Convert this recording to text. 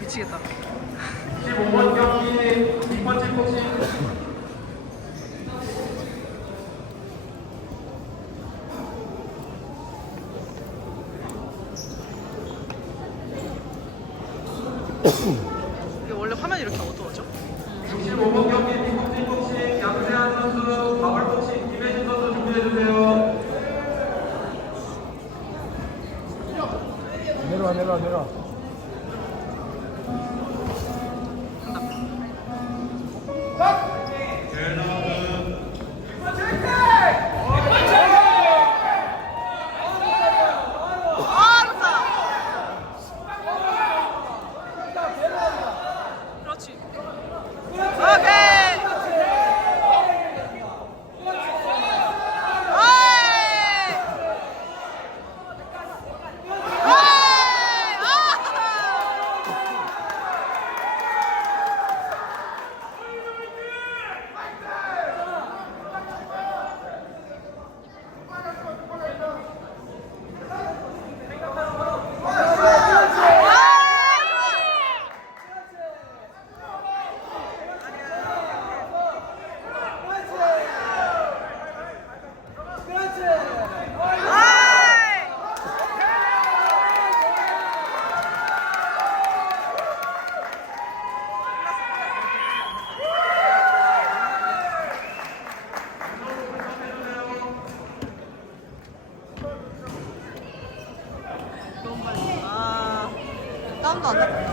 미치겠다. 15번 경기 2번째 복싱 이게 원래 화면이 이렇게 어두워져? 65번 경기 킥복싱 복싱 양세한 선수, 마블 복싱 김혜진 선수 준비해주세요. 내려와. 그렇지. 오케이. 너무 빨리. 땀도 안 나.